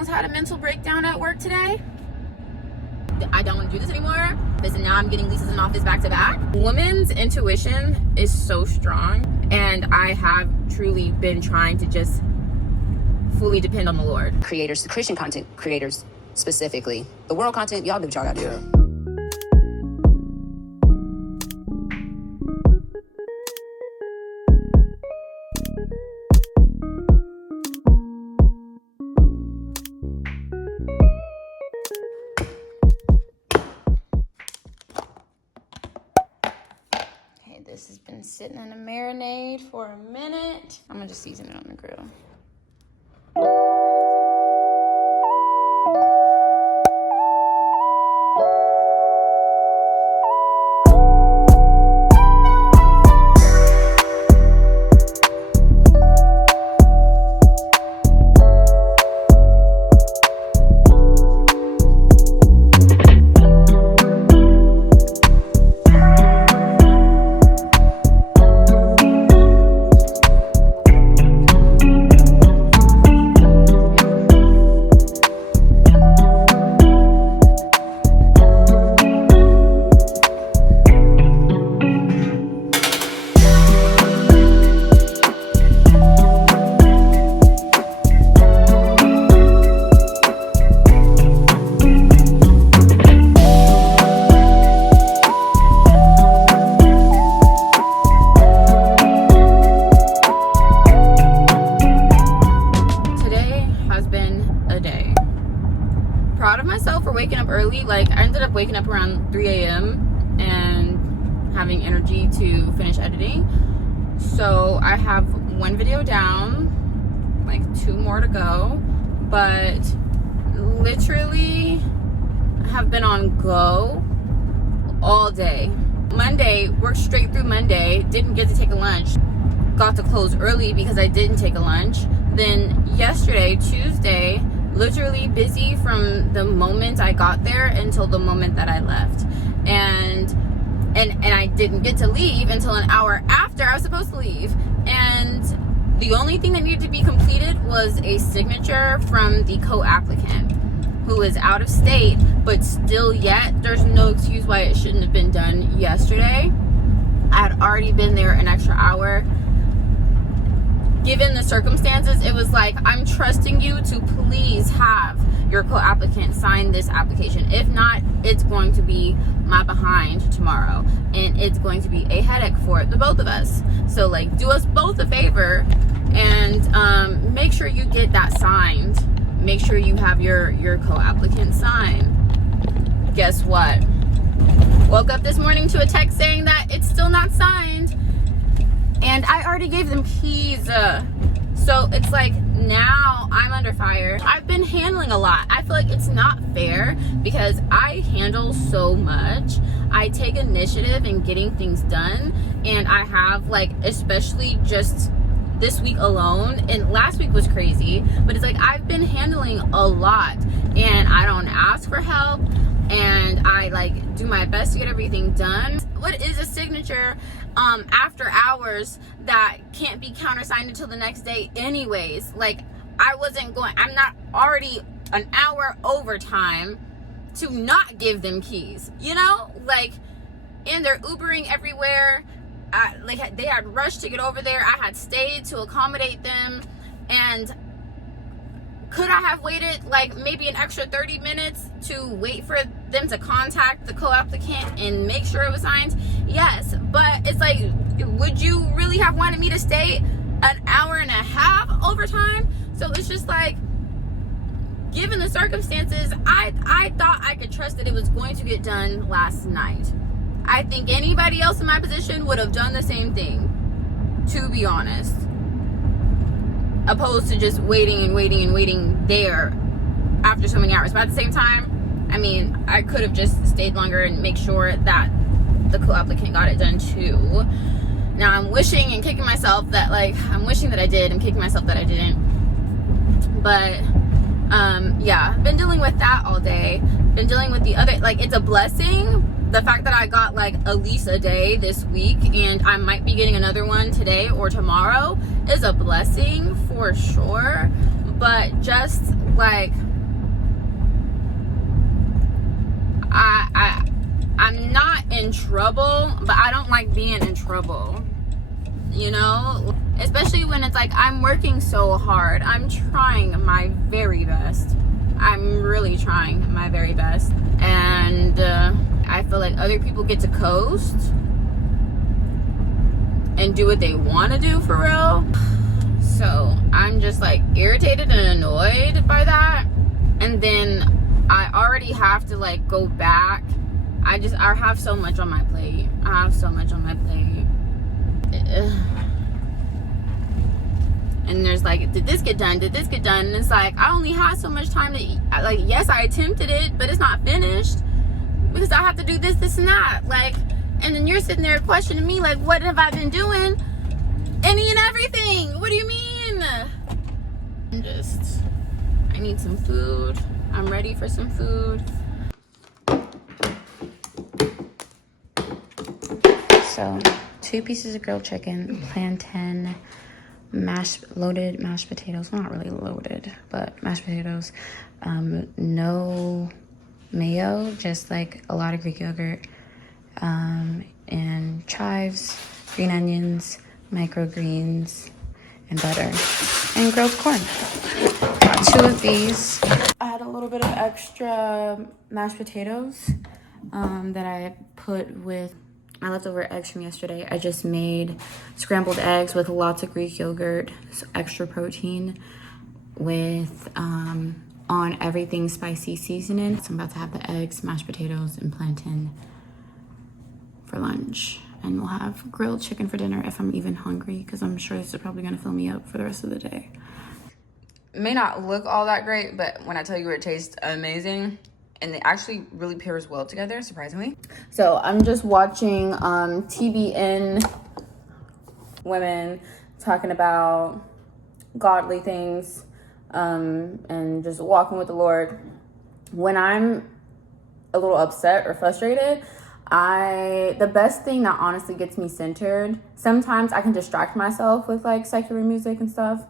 almost had a mental breakdown at work today. I don't want to do this anymore. And now I'm getting leases in office back to back. Women's intuition is so strong, and I have truly been trying to just fully depend on the Lord. Creators, the Christian content creators specifically. The world content, y'all do what y'all gotta do. This has been sitting in a marinade for a minute. I'm gonna just season it on the grill. Like, I ended up waking up around 3 a.m. and having energy to finish editing. So I have one video down, like 2 more to go, but literally have been on go all day. Monday, worked straight through Monday, didn't get to take a lunch, got to close early because I didn't take a lunch. Then yesterday, Tuesday, literally busy from the moment I got there until the moment that I left, and I didn't get to leave until an hour after I was supposed to leave. And the only thing that needed to be completed was a signature from the co-applicant, who is out of state, but still yet there's no excuse why it shouldn't have been done yesterday. I had already been there an extra hour. Given the circumstances, it was like, I'm trusting you to please have your co-applicant sign this application. If not, it's going to be my behind tomorrow, and it's going to be a headache for the both of us. So, like, do us both a favor and make sure you get that signed. Make sure you have your co-applicant sign. Guess what? Woke up this morning to a text saying that it's still not signed. And I already gave them keys. So it's like, now I'm under fire. I've been handling a lot. I feel like it's not fair because I handle so much. I take initiative in getting things done. And I have, like, especially just this week alone, and last week was crazy, but it's like I've been handling a lot and I don't ask for help, and I, like, do my best to get everything done. What is a signature after hours that can't be countersigned until the next day anyways? Like, I'm not already an hour overtime to not give them keys, you know? Like, and they're Ubering everywhere. Like, they had rushed to get over there. I had stayed to accommodate them, and could I have waited like maybe an extra 30 minutes to wait for them to contact the co-applicant and make sure it was signed? Yes, but it's like, would you really have wanted me to stay an hour and a half overtime? So it's just like, given the circumstances, I thought I could trust that it was going to get done last night. I think anybody else in my position would have done the same thing, to be honest, opposed to just waiting and waiting and waiting there after so many hours. But at the same time, I mean, I could have just stayed longer and make sure that the co-applicant got it done too. Now I'm wishing and kicking myself that, like, I'm wishing that I did and kicking myself that I didn't. But yeah, been dealing with that all day. Been dealing with the other, like, it's a blessing, the fact that I got like a lease a day this week, and I might be getting another one today or tomorrow, is a blessing for sure. But just like trouble, but I don't like being in trouble, you know? Especially when it's like I'm working so hard. I'm trying my very best. I'm really trying my very best. And I feel like other people get to coast and do what they want to do for real. So I'm just like irritated and annoyed by that. And then I already have to like go back. I have so much on my plate. I have so much on my plate. And there's like, did this get done? Did this get done? And it's like, I only had so much time to eat. Like, yes, I attempted it, but it's not finished because I have to do this, this, and that. Like, and then you're sitting there questioning me, like, what have I been doing? Any and everything. What do you mean? I need some food. I'm ready for some food. So, 2 pieces of grilled chicken, plantain, loaded mashed potatoes. Well, not really loaded, but mashed potatoes. No mayo, just like a lot of Greek yogurt, and chives, green onions, microgreens, and butter, and grilled corn. Got 2 of these. I had a little bit of extra mashed potatoes that I put with my leftover eggs from yesterday. I just made scrambled eggs with lots of Greek yogurt, so extra protein, with on everything spicy seasoning. So I'm about to have the eggs, mashed potatoes, and plantain for lunch. And we'll have grilled chicken for dinner if I'm even hungry, because I'm sure this is probably gonna fill me up for the rest of the day. It may not look all that great, but when I tell you it tastes amazing, and it actually really pairs well together, surprisingly. So I'm just watching TBN women talking about godly things and just walking with the Lord. When I'm a little upset or frustrated, the best thing that honestly gets me centered, sometimes I can distract myself with like secular music and stuff.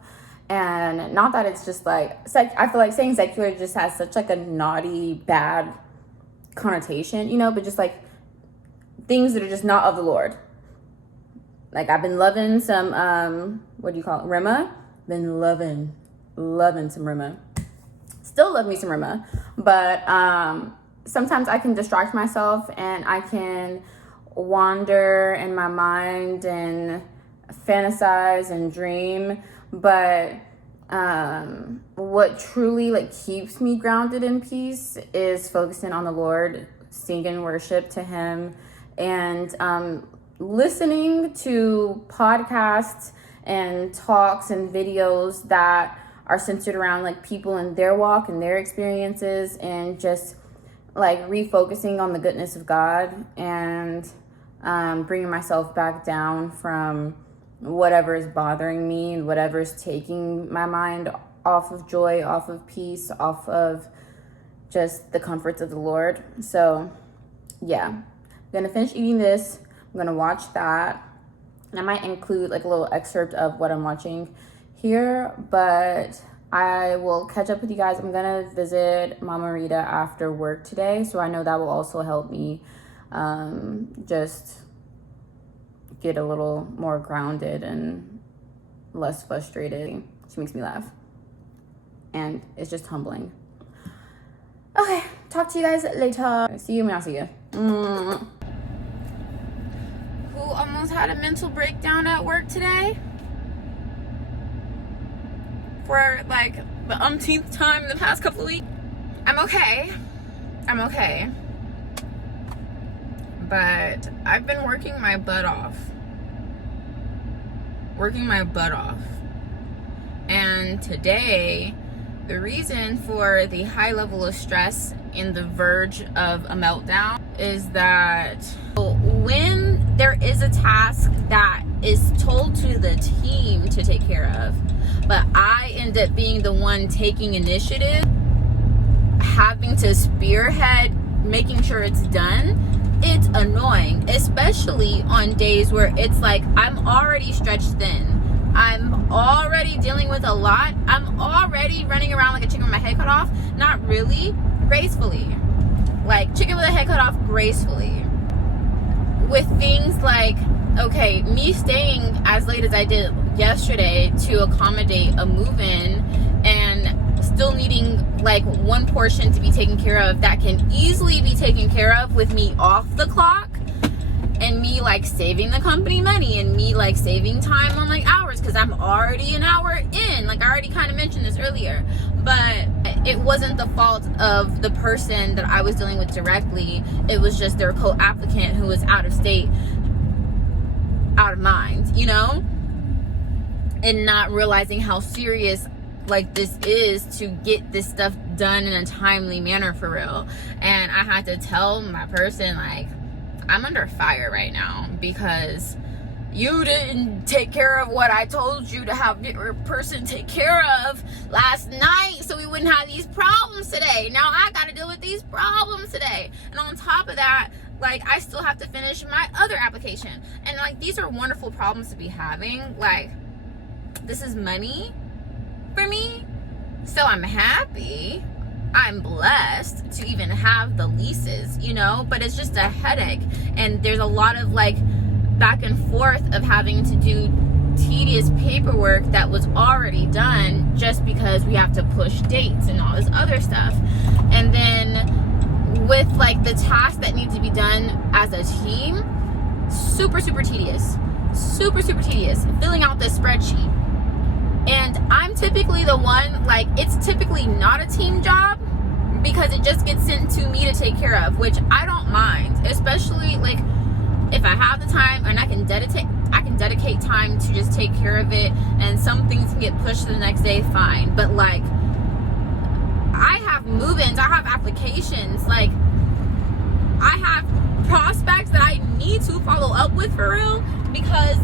And not that it's just like, I feel like saying secular just has such like a naughty, bad connotation, you know, but just like things that are just not of the Lord. Like I've been loving some, what do you call it? Rima. Been loving some Rima. Still love me some Rima. But sometimes I can distract myself and I can wander in my mind and fantasize and dream. But what truly like keeps me grounded in peace is focusing on the Lord, singing worship to Him, and listening to podcasts and talks and videos that are centered around like people and their walk and their experiences, and just like refocusing on the goodness of God, and bringing myself back down from whatever is bothering me, whatever is taking my mind off of joy, off of peace, off of just the comforts of the Lord. So yeah, I'm gonna finish eating this. I'm gonna watch that. I might include like a little excerpt of what I'm watching here, but I will catch up with you guys. I'm gonna visit Mama Rita after work today, so I know that will also help me just get a little more grounded and less frustrated. She makes me laugh, and it's just humbling. Okay, talk to you guys later. See you when I see you. Who almost had a mental breakdown at work today? For like the umpteenth time in the past couple of weeks. I'm okay. But I've been working my butt off. And today, the reason for the high level of stress and the verge of a meltdown is that when there is a task that is told to the team to take care of, but I end up being the one taking initiative, having to spearhead making sure it's done, it's annoying, especially on days where it's like I'm already stretched thin. I'm already dealing with a lot. I'm already running around like a chicken with my head cut off. Not really, gracefully. Like chicken with a head cut off gracefully. with things like, okay, me staying as late as I did yesterday to accommodate a move-in and still needing like one portion to be taken care of that can easily be taken care of with me off the clock, and me like saving the company money, and me like saving time on like hours, because I'm already an hour in. Like I already kind of mentioned this earlier, but it wasn't the fault of the person that I was dealing with directly. It was just their co-applicant who was out of state, out of mind, you know, and not realizing how serious like this is to get this stuff done in a timely manner, for real. And I had to tell my person, like, I'm under fire right now because you didn't take care of what I told you to have your person take care of last night, so we wouldn't have these problems today. Now I gotta deal with these problems today. And on top of that, like, I still have to finish my other application. And like, these are wonderful problems to be having. Like, this is money for me, so I'm happy. I'm blessed to even have the leases, you know, but it's just a headache. And there's a lot of like back and forth of having to do tedious paperwork that was already done just because we have to push dates and all this other stuff. And then with like the tasks that need to be done as a team, super tedious, super tedious, filling out this spreadsheet. And I'm typically the one, like, it's typically not a team job because it just gets sent to me to take care of, which I don't mind, especially like if I have the time and I can dedicate time to just take care of it, and some things can get pushed to the next day, fine. But like, I have move-ins, I have applications, like I have prospects that I need to follow up with, for real, because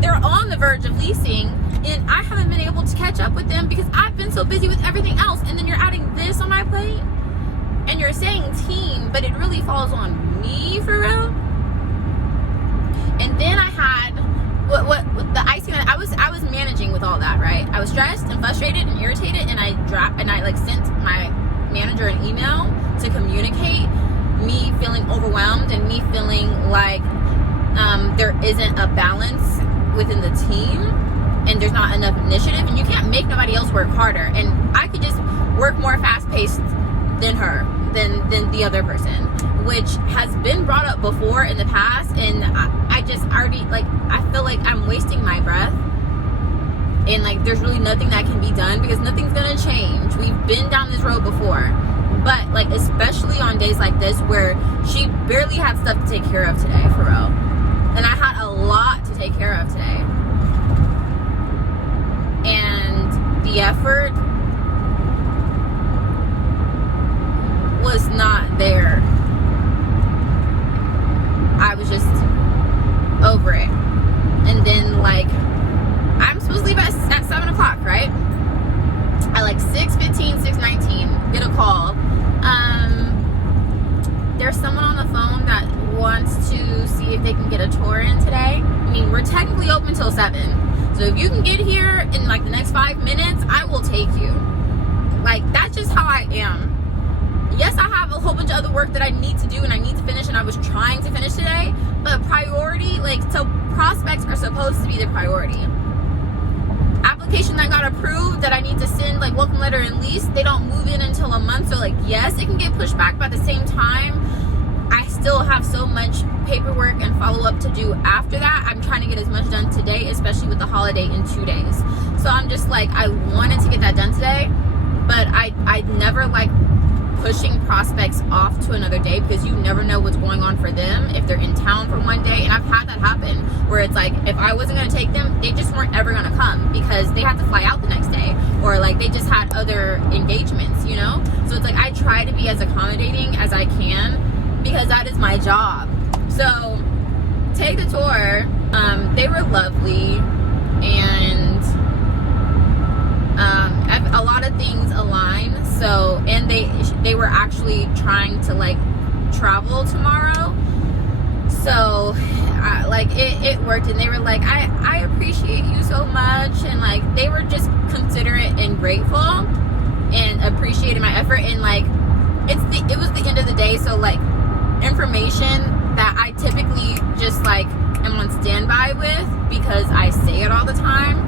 they're on the verge of leasing and I haven't been able to catch up with them because I've been so busy with everything else. And then you're adding this on my plate and you're saying team, but it really falls on me, for real. And then I had what the icing on, I was managing with all that, right? I was stressed and frustrated and irritated, and I like sent my manager an email to communicate me feeling overwhelmed and me feeling like there isn't a balance within the team and there's not enough initiative, and you can't make nobody else work harder. And I could just work more fast-paced than her, than the other person, which has been brought up before in the past. And I just already, like, I feel like I'm wasting my breath, and like there's really nothing that can be done because nothing's gonna change. We've been down this road before, but like especially on days like this where she barely had stuff to take care of today, for real, and I had a lot to take care of today, and the effort was not there. I was just over it. And then like, I'm supposed to leave at 7 o'clock, right? At like 6:15, 6:19, get a call. There's someone on the phone that wants to see if they can get a tour in today. I mean, we're technically open till 7. So if you can get here in like the next 5 minutes, I will take you. Like, that's just how I am. Yes, I have a whole bunch of other work that I need to do and I need to finish, and I was trying to finish today, but priority, like, so prospects are supposed to be the priority. Application that got approved that I need to send, like, welcome letter and lease, they don't move in until a month. So like, yes, it can get pushed back, but at the same time, I still have so much paperwork and follow-up to do after that. I'm trying to get as much done today, especially with the holiday in 2 days. So I'm just like, I wanted to get that done today, but I never like pushing prospects off to another day, because you never know what's going on for them if they're in town for one day. And I've had that happen where it's like, if I wasn't going to take them, they just weren't ever going to come because they had to fly out the next day, or like they just had other engagements, you know? So it's like, I try to be as accommodating as I can because that is my job. So take the tour. They were lovely, and a lot of things align. So, and they were actually trying to like travel tomorrow, so like it worked. And they were like, I appreciate you so much, and like they were just considerate and grateful and appreciated my effort. And like, it was the end of the day, so like information that I typically just like am on standby with because I say it all the time,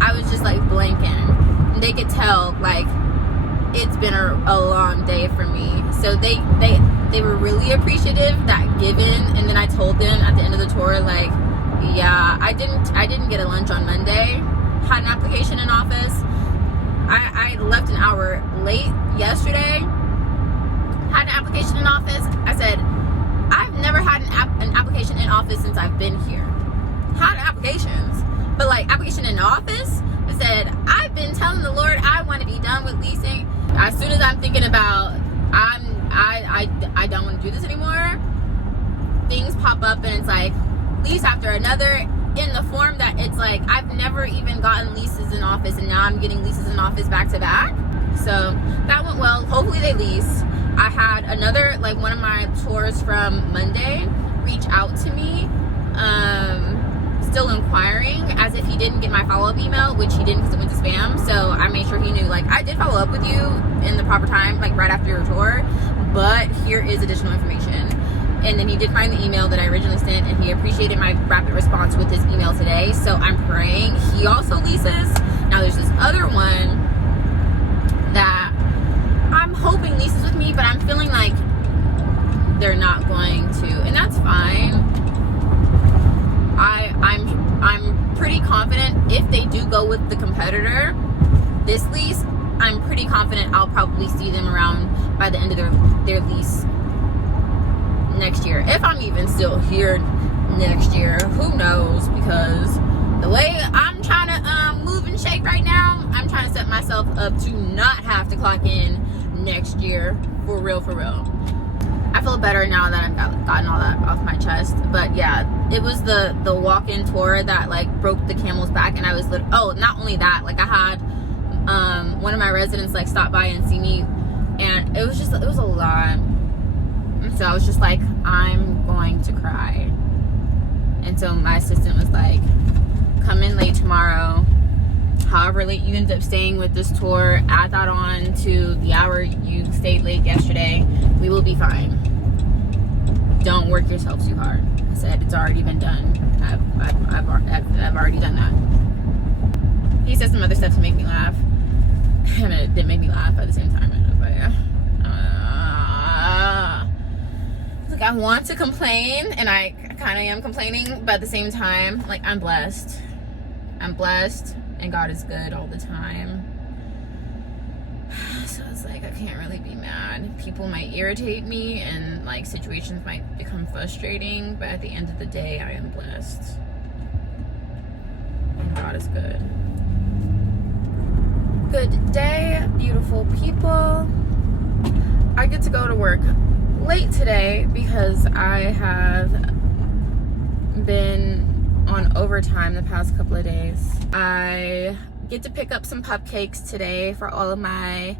I was just like blanking. They could tell like it's been a long day for me. So they were really appreciative that given, and then I told them at the end of the tour, like, yeah, I didn't get a lunch on Monday, had an application in office. I left an hour late yesterday, had an application in office. I said, I've never had an application in office since I've been here. Had applications, but like application in office, I said, I've been telling the Lord I want to be done with leasing. As soon as I'm thinking about I don't want to do this anymore, things pop up and it's like lease after another in the form that it's like I've never even gotten leases in office, and now I'm getting leases in office back to back. So that went well. Hopefully they lease. I had another, like one of my tours from Monday reach out to me, still inquiring, as if he didn't get my follow-up email, which he didn't because it went to spam. So I made sure he knew, like, I did follow up with you in the proper time, like right after your tour, but here is additional information. And then he did find the email that I originally sent, and he appreciated my rapid response with his email today. So I'm praying he also leases. Now there's this other one that I'm hoping leases with me, but I'm feeling like they're not going to, and that's fine. I'm pretty confident if they do go with the competitor this lease, I'm pretty confident I'll probably see them around by the end of their lease next year. If I'm even still here next year, who knows, because the way I'm trying to move and shake right now, I'm trying to set myself up to not have to clock in next year, for real. I feel better now that I've gotten all that off my chest. But yeah, it was the walk-in tour that like broke the camel's back. And I was not only that, like I had one of my residents like stop by and see me, and it was a lot. And so I was just like, I'm going to cry. And so my assistant was like, come in late tomorrow, however late you end up staying with this tour, add that on to the hour you stayed late yesterday, we will be fine. Don't work yourself too hard. I said, it's already been done. I've already done that. He said some other stuff to make me laugh, and it didn't make me laugh at the same time. But yeah, like I want to complain, and I kind of am complaining, but at the same time, like I'm blessed, and God is good all the time. So it's like I can't really be mad. People might irritate me, and like situations might become frustrating, but at the end of the day, I am blessed, and God is good. Good day, beautiful people. I get to go to work late today because I have been on overtime the past couple of days. I get to pick up some cupcakes today for all of my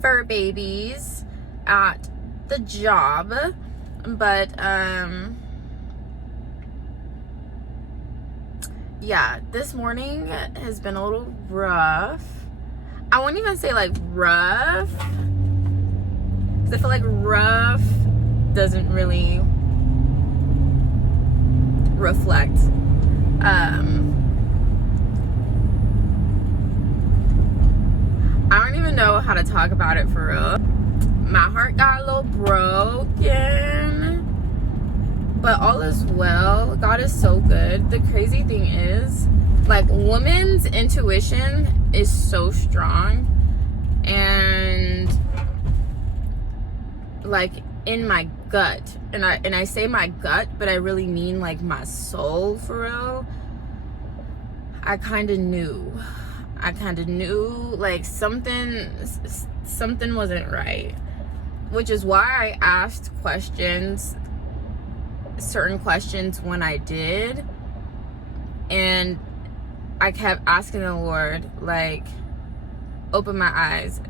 fur babies at the job, but yeah, this morning has been a little rough. I won't even say like rough, because I feel like rough doesn't really reflect I don't even know how to talk about it for real. My heart got a little broken, but all is well. God is so good. The crazy thing is, like, woman's intuition is so strong, and like in my gut, and I say my gut, but I really mean like my soul for real. I kind of knew like something wasn't right, which is why I asked certain questions when I did, and I kept asking the Lord, like, open my eyes,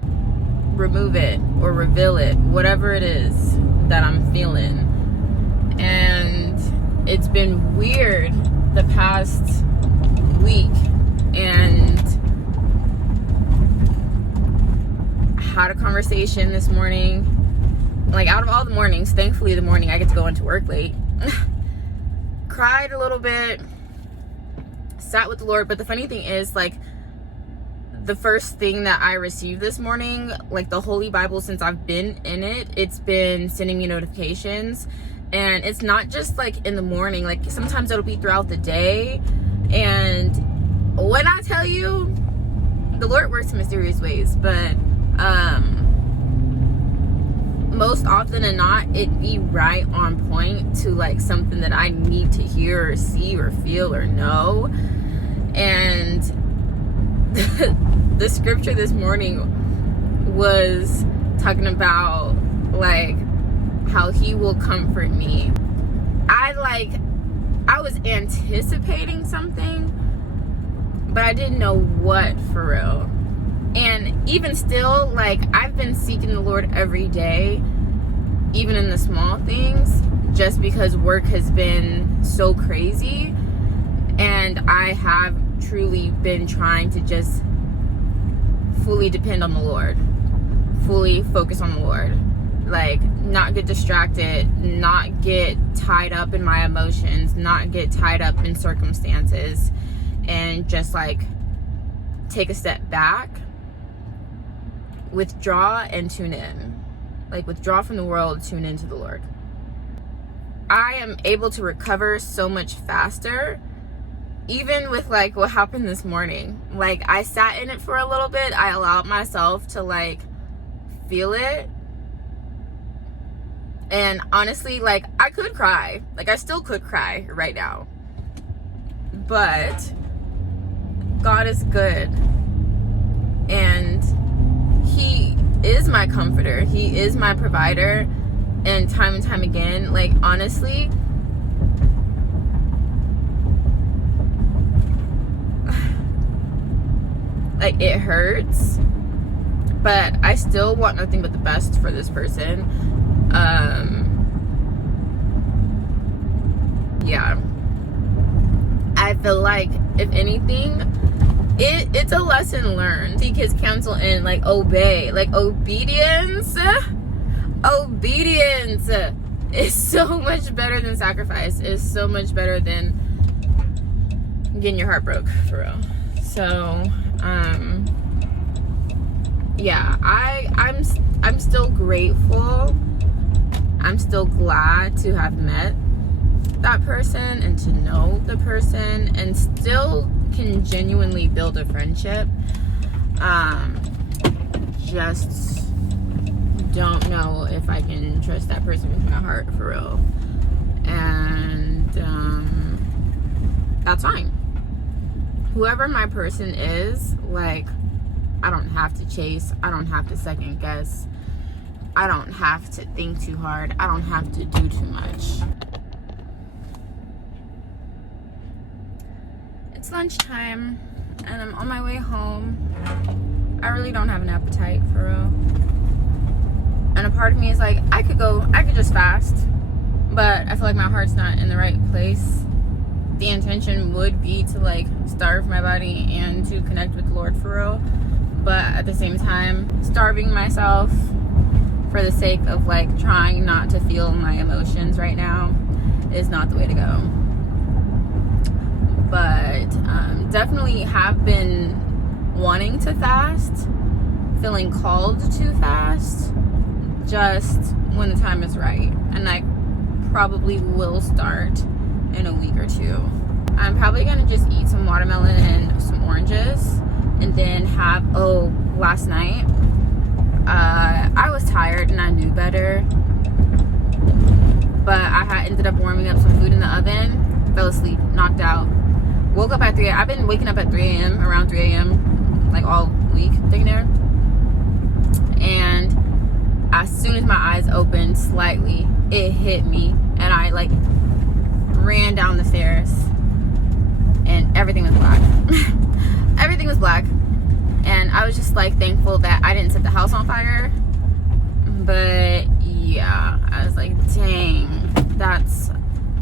remove it or reveal it, whatever it is that I'm feeling. And it's been weird the past week, and I had a conversation this morning. Like, out of all the mornings, thankfully the morning I get to go into work late, cried a little bit, sat with the Lord. But the funny thing is, like, the first thing that I received this morning, like the Holy Bible, since I've been in it, it's been sending me notifications. And it's not just like in the morning, like sometimes it'll be throughout the day. And when I tell you, the Lord works in mysterious ways, but most often than not, it be right on point to like something that I need to hear or see or feel or know. And the scripture this morning was talking about like how he will comfort me. I was anticipating something, but I didn't know what for real. And even still, like, I've been seeking the Lord every day, even in the small things, just because work has been so crazy. And I have truly been trying to just fully depend on the Lord, fully focus on the Lord, like not get distracted, not get tied up in my emotions, not get tied up in circumstances, and just like take a step back, withdraw and tune in. Like withdraw from the world, tune into the Lord. I am able to recover so much faster, even with like what happened this morning. Like I sat in it for a little bit. I allowed myself to like feel it. And honestly, like I could cry. Like I still could cry right now. But God is good. And he is my comforter. He is my provider. And time again, like honestly, like it hurts, but I still want nothing but the best for this person. Yeah, I feel like if anything, it's a lesson learned. Seek his counsel and like obey. Like obedience is so much better than sacrifice. Is so much better than getting your heart broke, for real. So yeah, I'm still grateful. I'm still glad to have met that person and to know the person, and still can genuinely build a friendship. Just don't know if I can trust that person with my heart, for real. And that's fine. Whoever my person is, like, I don't have to chase. I don't have to second guess. I don't have to think too hard. I don't have to do too much. It's lunchtime and I'm on my way home. I really don't have an appetite, for real. And a part of me is like, I could just fast, but I feel like my heart's not in the right place. The intention would be to like starve my body and to connect with the Lord, for real. But at the same time, starving myself for the sake of like trying not to feel my emotions right now is not the way to go. But definitely have been wanting to fast, feeling called to fast, just when the time is right. And I probably will start in a week or two. I'm probably gonna just eat some watermelon and some oranges, and then have, last night I was tired and I knew better, but I had ended up warming up some food in the oven, fell asleep, knocked out, woke up at 3 a.m. I've been waking up at 3 a.m. around 3 a.m. like all week, thinking there. And as soon as my eyes opened slightly, it hit me, and I like ran down the stairs, and everything was black. Everything was black. And I was just like thankful that I didn't set the house on fire. But yeah, I was like, dang, that's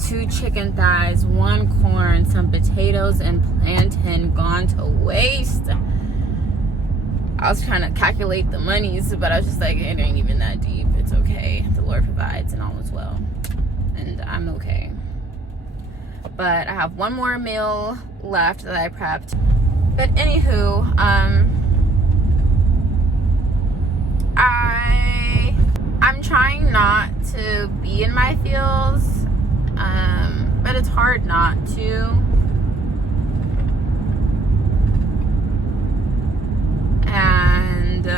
2 chicken thighs, 1 corn, some potatoes, and plantain gone to waste. I was trying to calculate the monies, but I was just like, it ain't even that deep. It's okay. The Lord provides and all is well. and I'm okay. But I have one more meal left that I prepped. But anywho, I'm trying not to be in my feels, but it's hard not to. And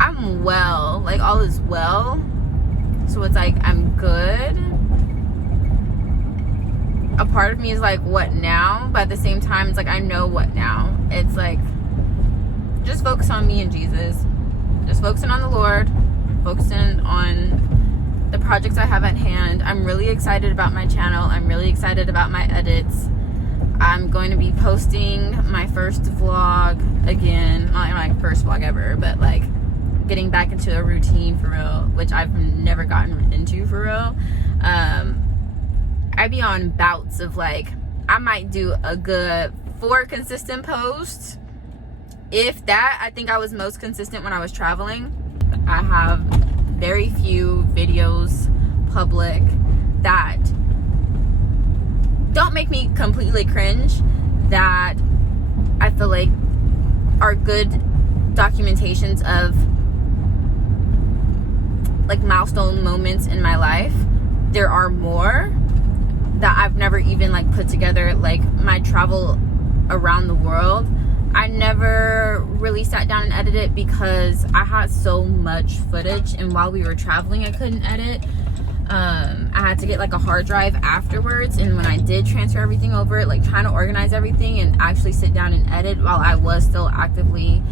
I'm well, like all is well, so it's like I'm good. A part of me is like, what now? But at the same time, it's like, I know what now. It's like, just focus on me and Jesus. Just focusing on the Lord, focusing on the projects I have at hand. I'm really excited about my channel. I'm really excited about my edits. I'm going to be posting my first vlog again. Not my first vlog ever, but like getting back into a routine for real, which I've never gotten into for real. I be on bouts of like, I might do a good 4 consistent posts. If that, I think I was most consistent when I was traveling. I have very few videos public that don't make me completely cringe, that I feel like are good documentations of like milestone moments in my life. There are more that I've never even like put together, like my travel around the world. I never really sat down and edited it because I had so much footage, and while we were traveling I couldn't edit. I had to get like a hard drive afterwards, and when I did transfer everything over, like trying to organize everything and actually sit down and edit while I was still actively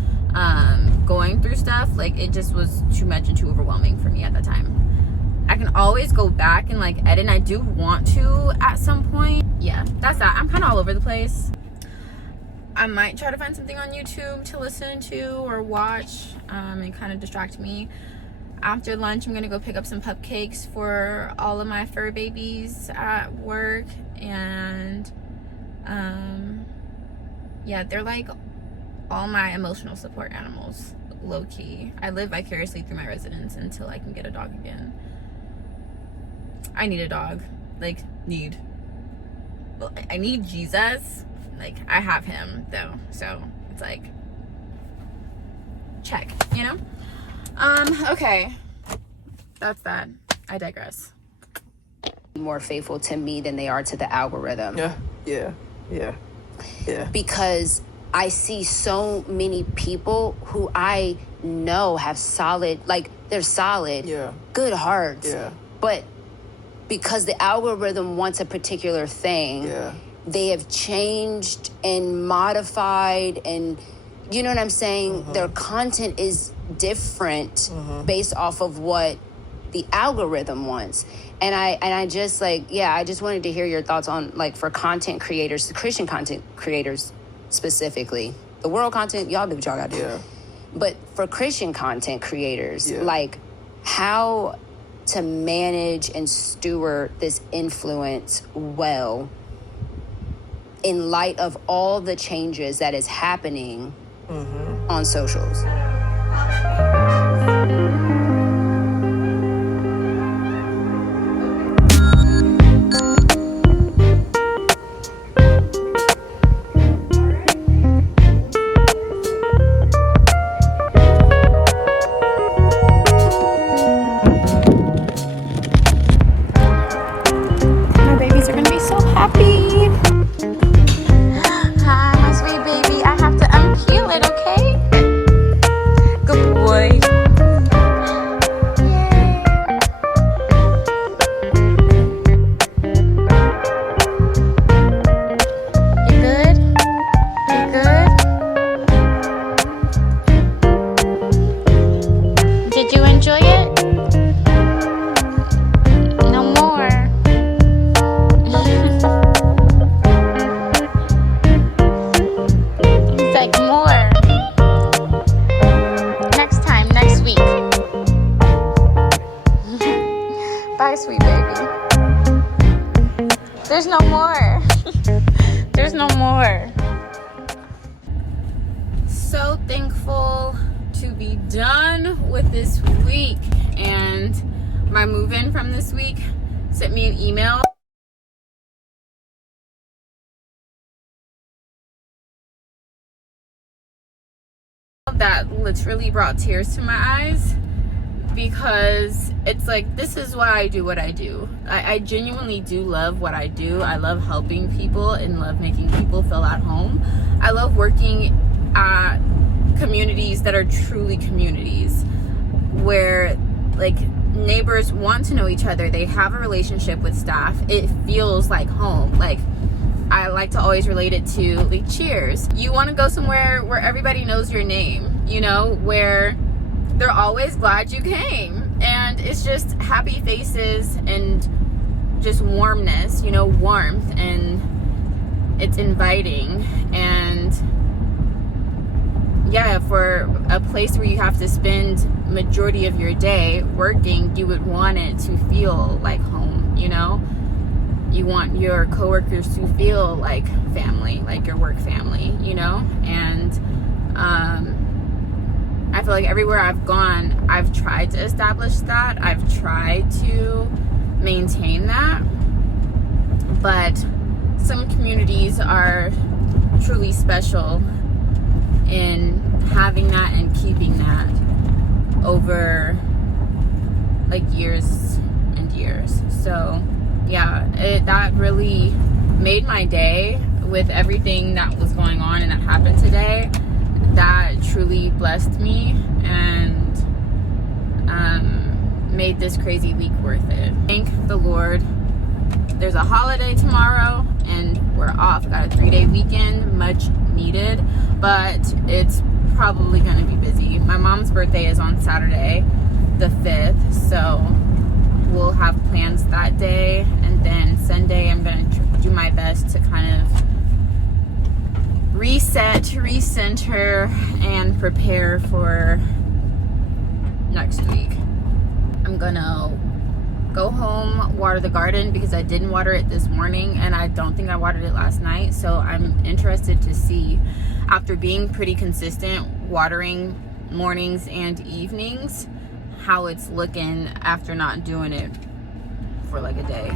going through stuff, like it just was too much and too overwhelming for me at that time. I can always go back and like edit, and I do want to at some point. Yeah, that's that. I'm kind of all over the place. I might try to find something on YouTube to listen to or watch and kind of distract me. After lunch, I'm gonna go pick up some cupcakes for all of my fur babies at work, and yeah, they're like all my emotional support animals, low-key. I live vicariously through my residents until I can get a dog again. I need a dog, like I need Jesus. Like I have him though, so it's like check, you know. Okay, that's that. I digress. More faithful to me than they are to the algorithm. Yeah. Because I see so many people who I know have solid, like they're solid, good hearts, but because the algorithm wants a particular thing, they have changed and modified, and you know what I'm saying? Their content is different based off of what the algorithm wants. And I just like, I just wanted to hear your thoughts on, like, for content creators, the Christian content creators specifically. The world content, y'all do what y'all gotta do. But for Christian content creators, like how to manage and steward this influence well in light of all the changes that is happening on socials. My babies are gonna be so happy. Hi, my sweet baby. I have to unpeel it, okay? Good boy. You good? You good? Did you enjoy it? No more. He's like, more. Next time, next week. Bye, sweet baby. There's no more. There's no more. So thankful to be done with this week and my move-in from this week. sent me an email that literally brought tears to my eyes, because it's like, this is why I do what I do. I genuinely do love what I do. I love helping people and love making people feel at home. I love working at communities that are truly communities, where like neighbors want to know each other, they have a relationship with staff, it feels like home. Like, I like to always relate it to like Cheers. You want to go somewhere where everybody knows your name, you know, where they're always glad you came, and it's just happy faces and just warmness, you know, warmth, and it's inviting. And yeah, for a place where you have to spend majority of your day working, you would want it to feel like home, you know? You want your coworkers to feel like family, like your work family, you know? And I feel like everywhere I've gone, I've tried to establish that. I've tried to maintain that. But some communities are truly special in having that and keeping that over like years and years. So yeah, that really made my day with everything that was going on and that happened today. That truly blessed me and made this crazy week worth it. Thank the Lord. There's a holiday tomorrow and we're off. Got a 3-day weekend, much needed, but it's probably gonna be busy. My mom's birthday is on Saturday the 5th, so we'll have plans that day, and then Sunday I'm gonna do my best to kind of reset, recenter, and prepare for next week. I'm gonna go home, water the garden, because I didn't water it this morning and I don't think I watered it last night. So I'm interested to see, after being pretty consistent watering mornings and evenings, how it's looking after not doing it for like a day.